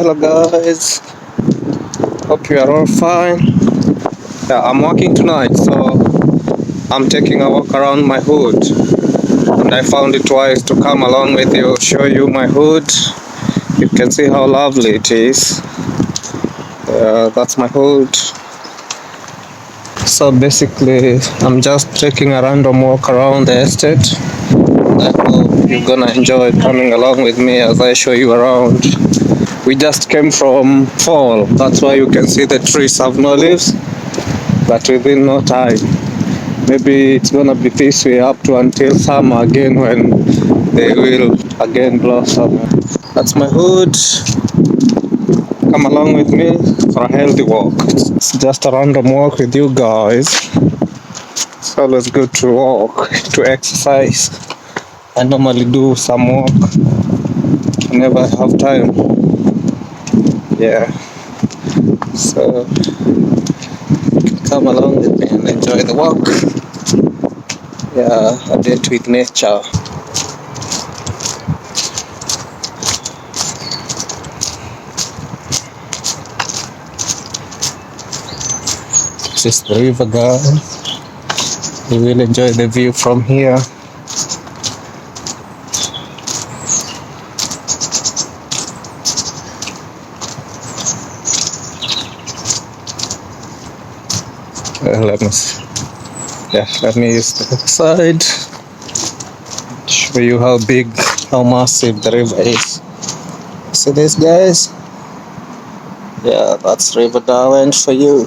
Hello guys, hope you are all fine. Yeah, I'm working tonight, so I'm taking a walk around my hood, and I found it wise to come along with you, show you my hood. You can see how lovely it is. That's my hood. So basically, I'm just taking a random walk around the estate. I hope you're gonna enjoy coming along with me as I show you around. We just came from fall, that's why you can see the trees have no leaves, but within no time, maybe it's gonna be this way up to until summer again, when they will again blossom. That's my hood. Come along with me for a healthy walk. It's just a random walk with you guys. It's always good to walk, to exercise. I normally do some walk whenever I have time. Yeah. So come along with me and enjoy the walk. Yeah, a date with nature. This is the river, guys. You will enjoy the view from here. Let me see. Yeah, let me use the side. Show you how big, how massive the river is. See this, guys? Yeah, that's River Darling for you.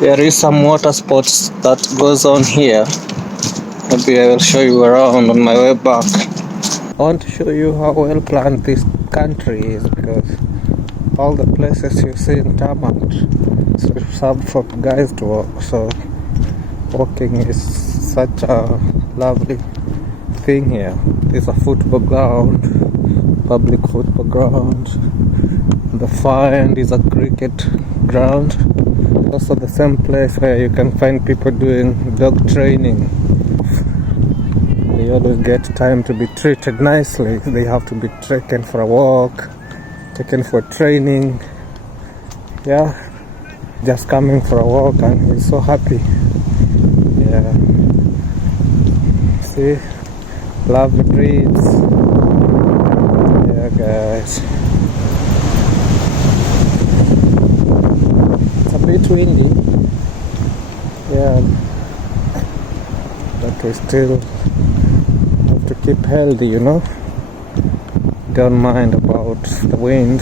There is some water sports that goes on here. Maybe I will show you around on my way back. I want to show you how well planned this country is, because all the places you see in tarmac, so reserved for guys to walk. So walking is such a lovely thing here. There's a football ground, public football ground. The far end is a cricket ground. Also the same place where you can find people doing dog training. They always get time to be treated nicely. They have to be taken for a walk, taken for training. Yeah, just coming for a walk, and he's so happy. Yeah, see, lovely breeds. Yeah, guys, it's a bit windy. Yeah, but we still to keep healthy, you know. Don't mind about the wind.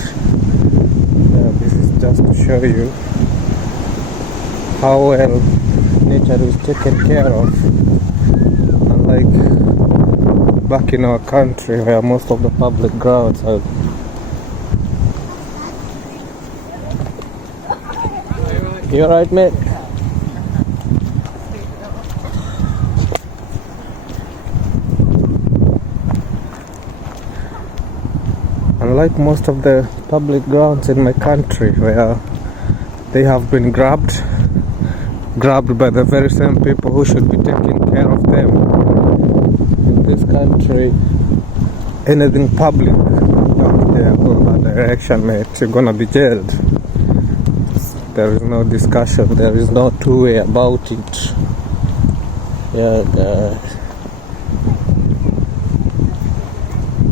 This is just to show you how well nature is taken care of, unlike back in our country where most of the public grounds are. You alright, mate? Unlike most of the public grounds in my country, where they have been grabbed by the very same people who should be taking care of them. In this country, anything public out there go that direction, mate, you're gonna be jailed. There is no discussion, there is no two-way about it. Yeah, guys.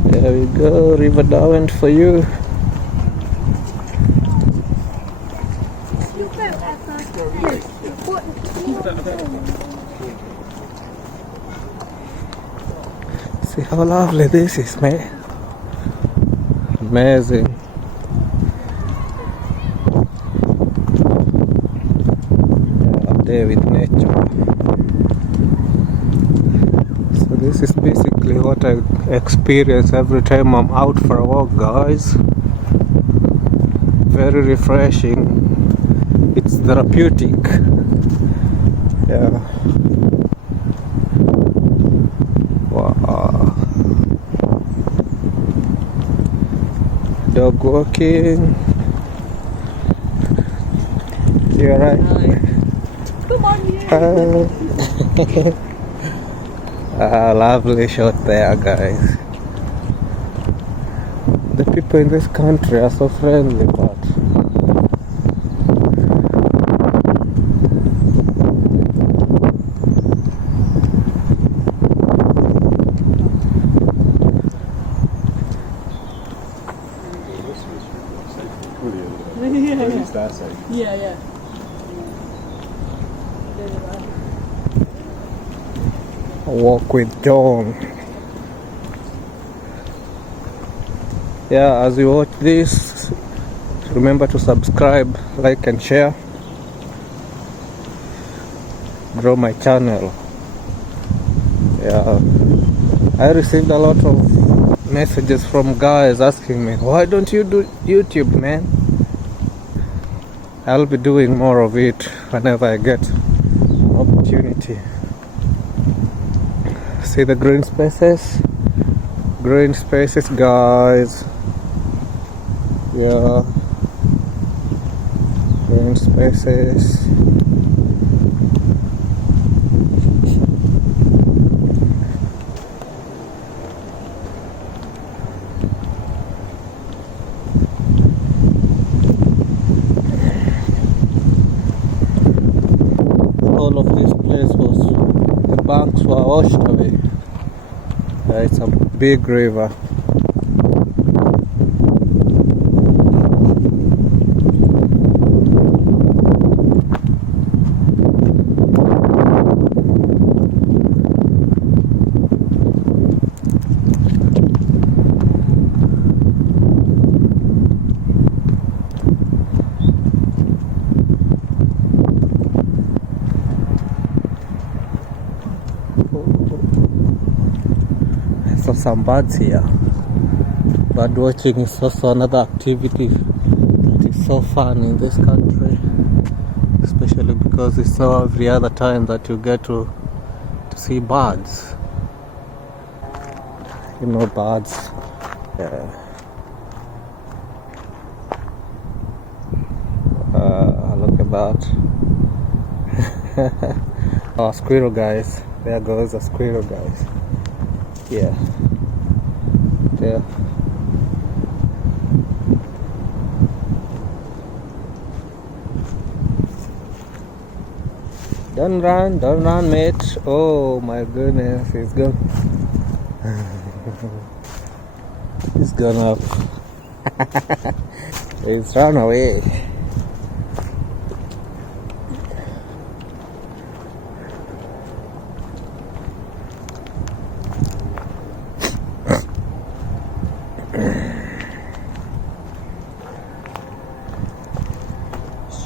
There we go, River Darling for you. See how lovely this is, mate. Amazing. Up there with nature. So this is basically what I experience every time I'm out for a walk, guys. Very refreshing. It's therapeutic. Yeah. Wow. Dog walking. You alright? Come on, yeah. Lovely shot there, guys. The people in this country are so friendly, but Yeah. walk with John. Yeah, as you watch this, remember to subscribe, like and share. Grow my channel. Yeah, I received a lot of messages from guys asking me, why don't you do YouTube, man? I'll be doing more of it whenever I get an opportunity. See the green spaces? Green spaces, guys. Yeah, green spaces. All of this place the banks were washed away. It's a big river. So some birds here. Bird watching is also another activity that is so fun in this country, especially because it's not every other time that you get to see birds. You know, birds. Yeah. Look at that. Oh, squirrel, guys. There goes a squirrel, guys. Yeah. There. Don't run, mate. Oh my goodness, he's gone. He's gone up. He's run away.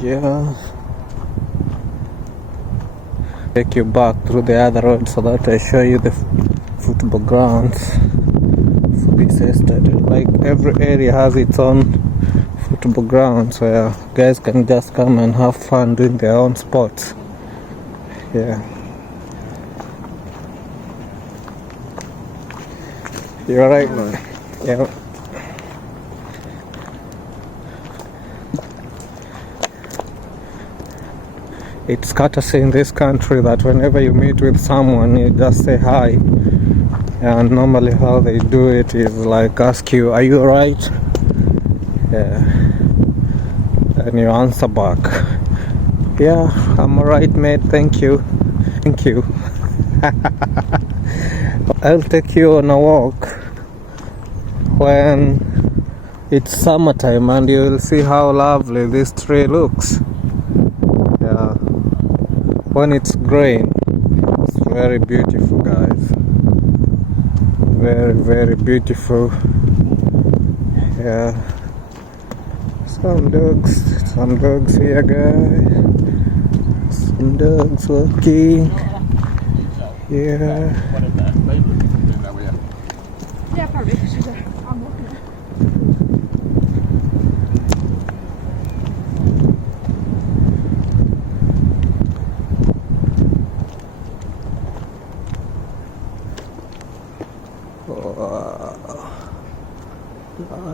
Yeah. Take you back through the other road so that I show you the football grounds for this estate. Like every area has its own football grounds where guys can just come and have fun doing their own sports. Yeah. You're right, man. Yeah. It's courtesy in this country that whenever you meet with someone, you just say hi. And normally how they do it is like ask you, are you alright? Yeah. And you answer back, yeah, I'm alright, mate, thank you. Thank you. I'll take you on a walk when it's summertime and you'll see how lovely this tree looks. Yeah. When it's green, it's very beautiful, guys. Very, very beautiful. Yeah. Some dogs here, guys. Some dogs walking. Yeah. Yeah, probably. I'm walking.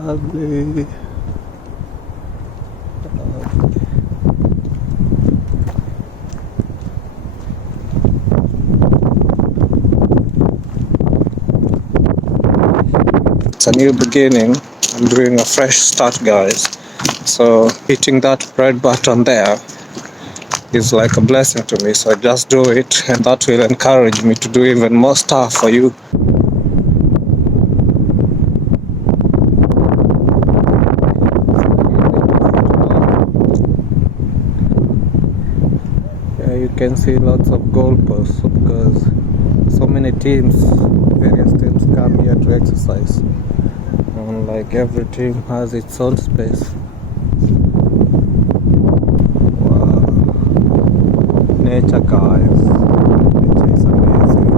Lovely. it's a new beginning. I'm doing a fresh start, guys. So hitting that red button there is like a blessing to me. So I just do it, and that will encourage me to do even more stuff for you. Yeah, you can see lots of goalposts because so many teams, various teams come here to exercise. And like every team has its own space. Wow. Nature, guys. Nature is amazing.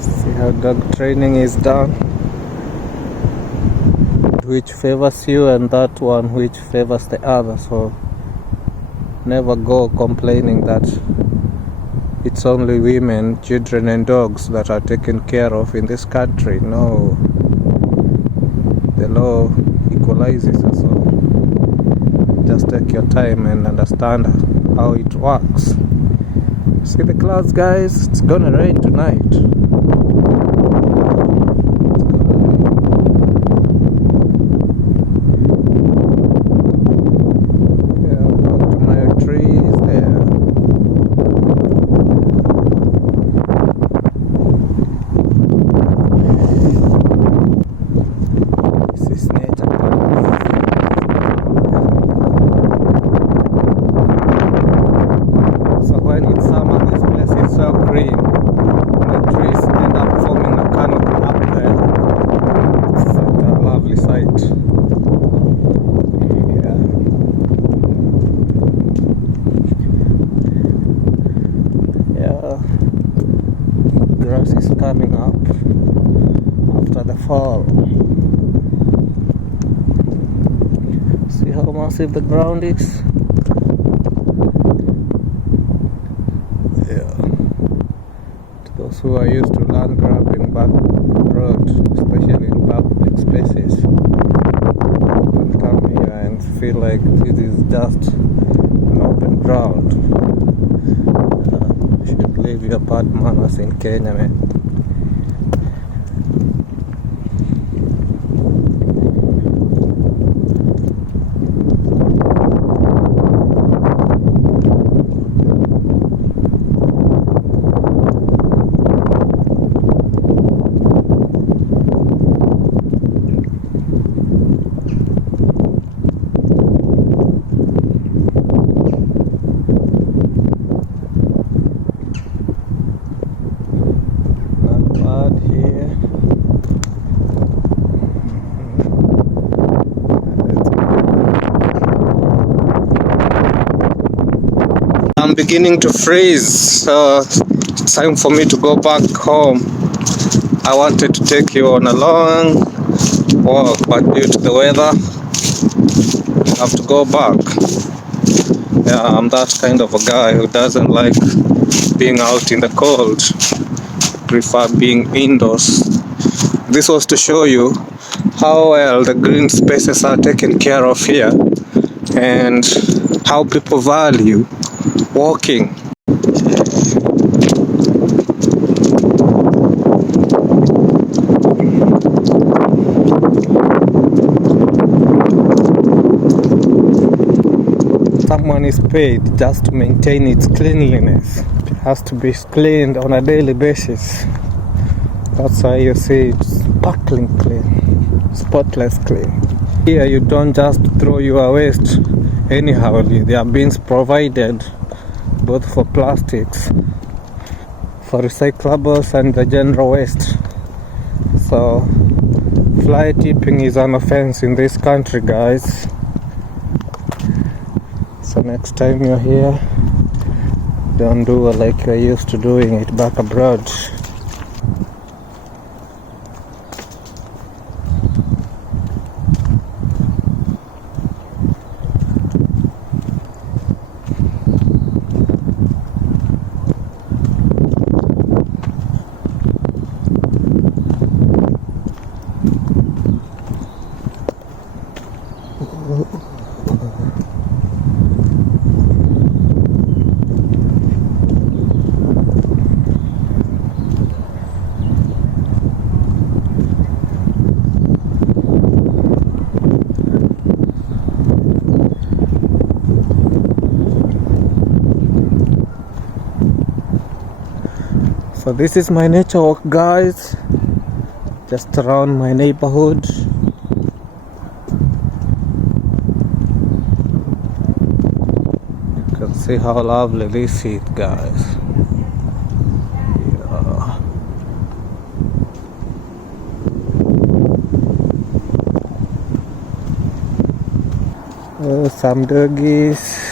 See how dog training is done? Which favors you and that one which favors the other. So never go complaining that it's only women, children and dogs that are taken care of in this country. No. The law equalizes us all. Just take your time and understand how it works. See the clouds, guys? It's gonna rain tonight. Grass is coming up after the fall. See how massive the ground is? Yeah. To those who are used to land grabbing back road, especially in public spaces, don't come here and feel like this is just an open ground. Leave your bad manners in Kenya, man. I'm beginning to freeze, so it's time for me to go back home. I wanted to take you on a long walk, but due to the weather, I have to go back. Yeah, I'm that kind of a guy who doesn't like being out in the cold. Prefer being indoors. This was to show you how well the green spaces are taken care of here and how people value walking. Someone is paid just to maintain its cleanliness. It has to be cleaned on a daily basis. That's why you see it's sparkling clean, spotless clean. Here you don't just throw your waste anyhow. There are bins provided both for plastics, for recyclables and the general waste. So fly tipping is an offense in this country, guys. So next time you're here, don't do like you're used to doing it back abroad. So this is my nature walk, guys, just around my neighborhood. You can see how lovely this is, guys. Yeah. Some doggies.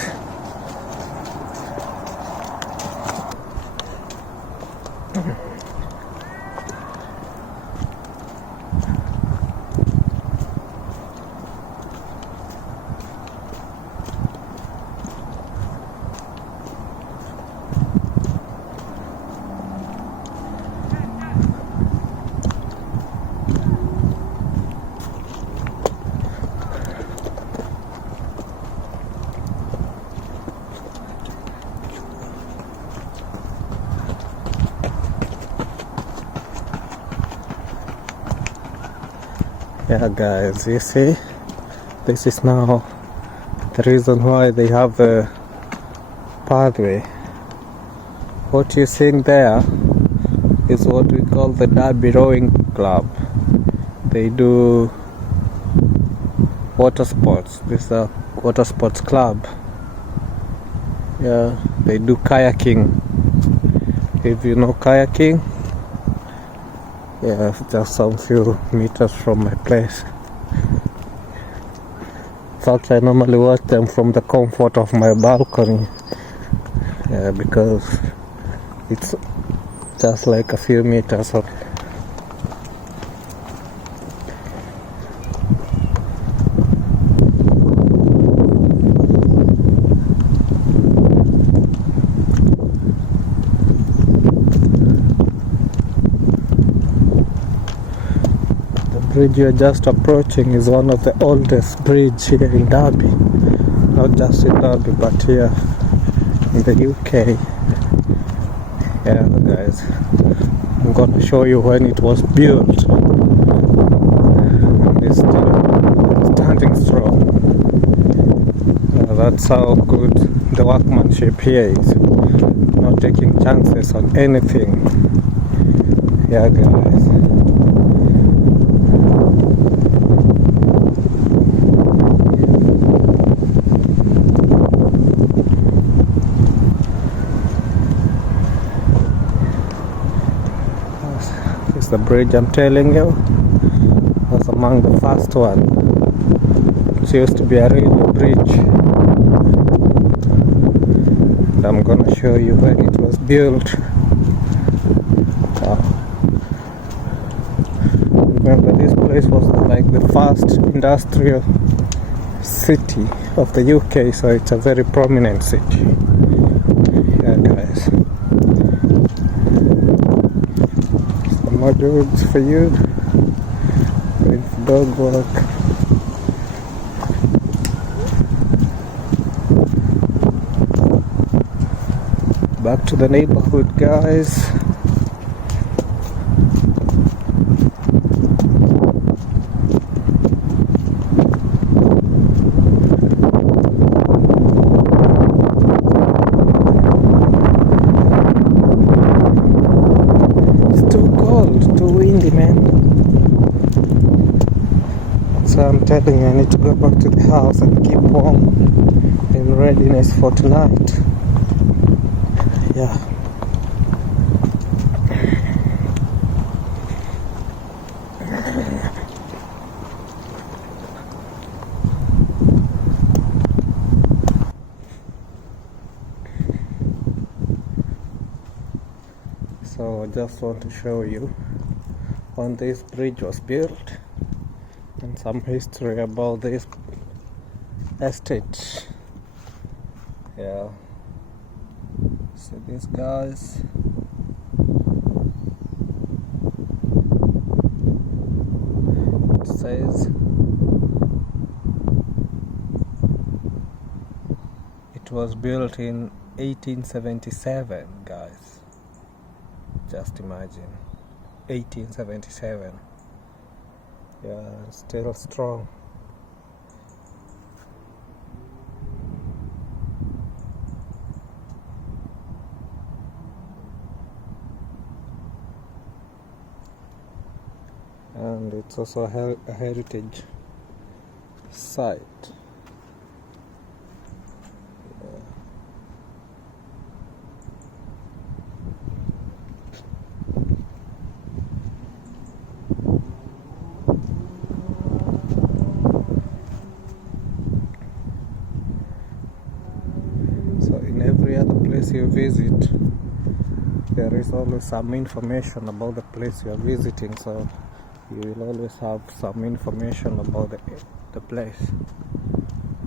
Yeah, guys, you see, this is now the reason why they have a pathway. What you're seeing there is what we call the Derby Rowing Club. They do water sports. This is a water sports club. Yeah, they do kayaking. If you know kayaking, yeah, just some few meters from my place. In fact, I normally watch them from the comfort of my balcony. Yeah, because it's just like a few meters up. The bridge you're just approaching is one of the oldest bridges here in Derby. Not just in Derby, but here in the UK. Yeah, guys, I'm gonna show you when it was built. It's still standing strong. That's how good the workmanship here is. Not taking chances on anything. Yeah, guys. It's the bridge I'm telling you. Was among the first one. It used to be a railway bridge. And I'm gonna show you when it was built. Remember, this place was like the first industrial city of the UK, so it's a very prominent city. Yeah, guys. Some more dogs for you. With dog walk. Back to the neighborhood, guys. It's too cold, too windy, man. So I'm telling you, I need to go back to the house and keep warm in readiness for tonight. Yeah. So I just want to show you when this bridge was built and some history about this estate. Yeah. So these guys, it says it was built in 1877, guys. Just imagine, 1877. Yeah, still strong. It's also a heritage site. So in every other place you visit, there is always some information about the place you are visiting, so you will always have some information about the place.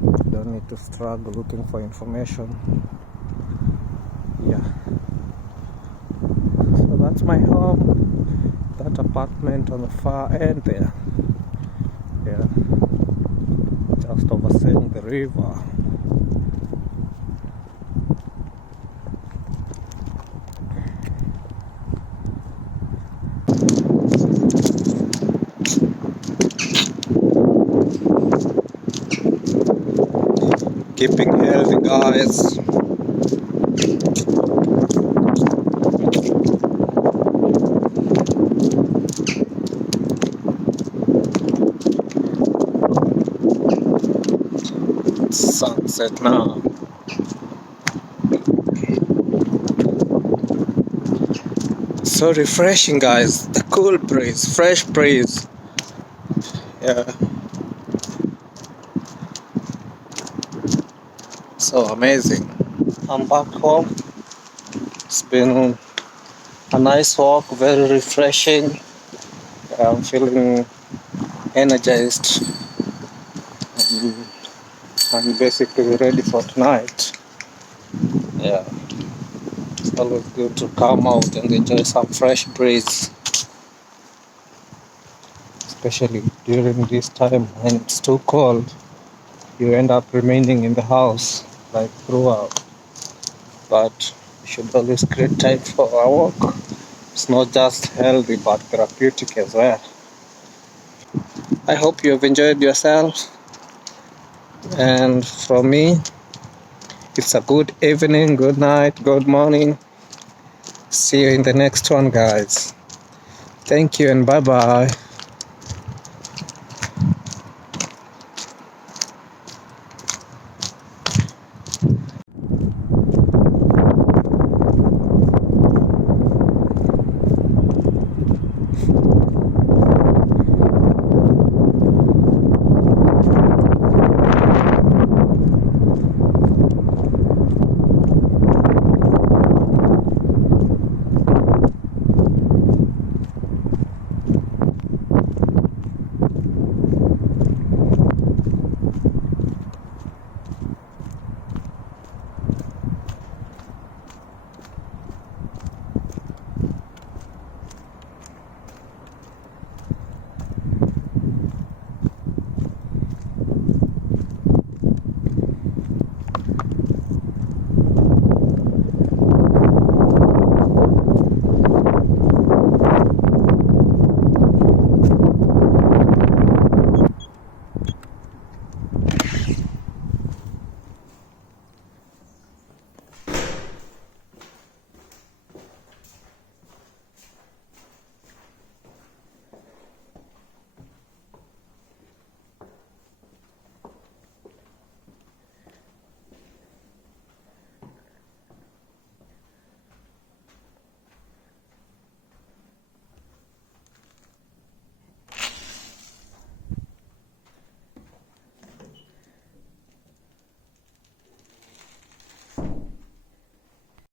You don't need to struggle looking for information. Yeah. So that's my home, that apartment on the far end there. Yeah. Just overseeing the river. Keeping healthy, guys. Sunset now. So refreshing, guys. The cool breeze, fresh breeze. Yeah. So amazing. I'm back home. It's been a nice walk, very refreshing. I'm feeling energized. I'm basically ready for tonight. Yeah. It's always good to come out and enjoy some fresh breeze. Especially during this time when it's too cold. You end up remaining in the house like throughout. But you should always create time for a walk. It's not just healthy but therapeutic as well. I hope you have enjoyed yourself. And for me, it's a good evening, good night, good morning. See you in the next one, guys. Thank you and bye bye.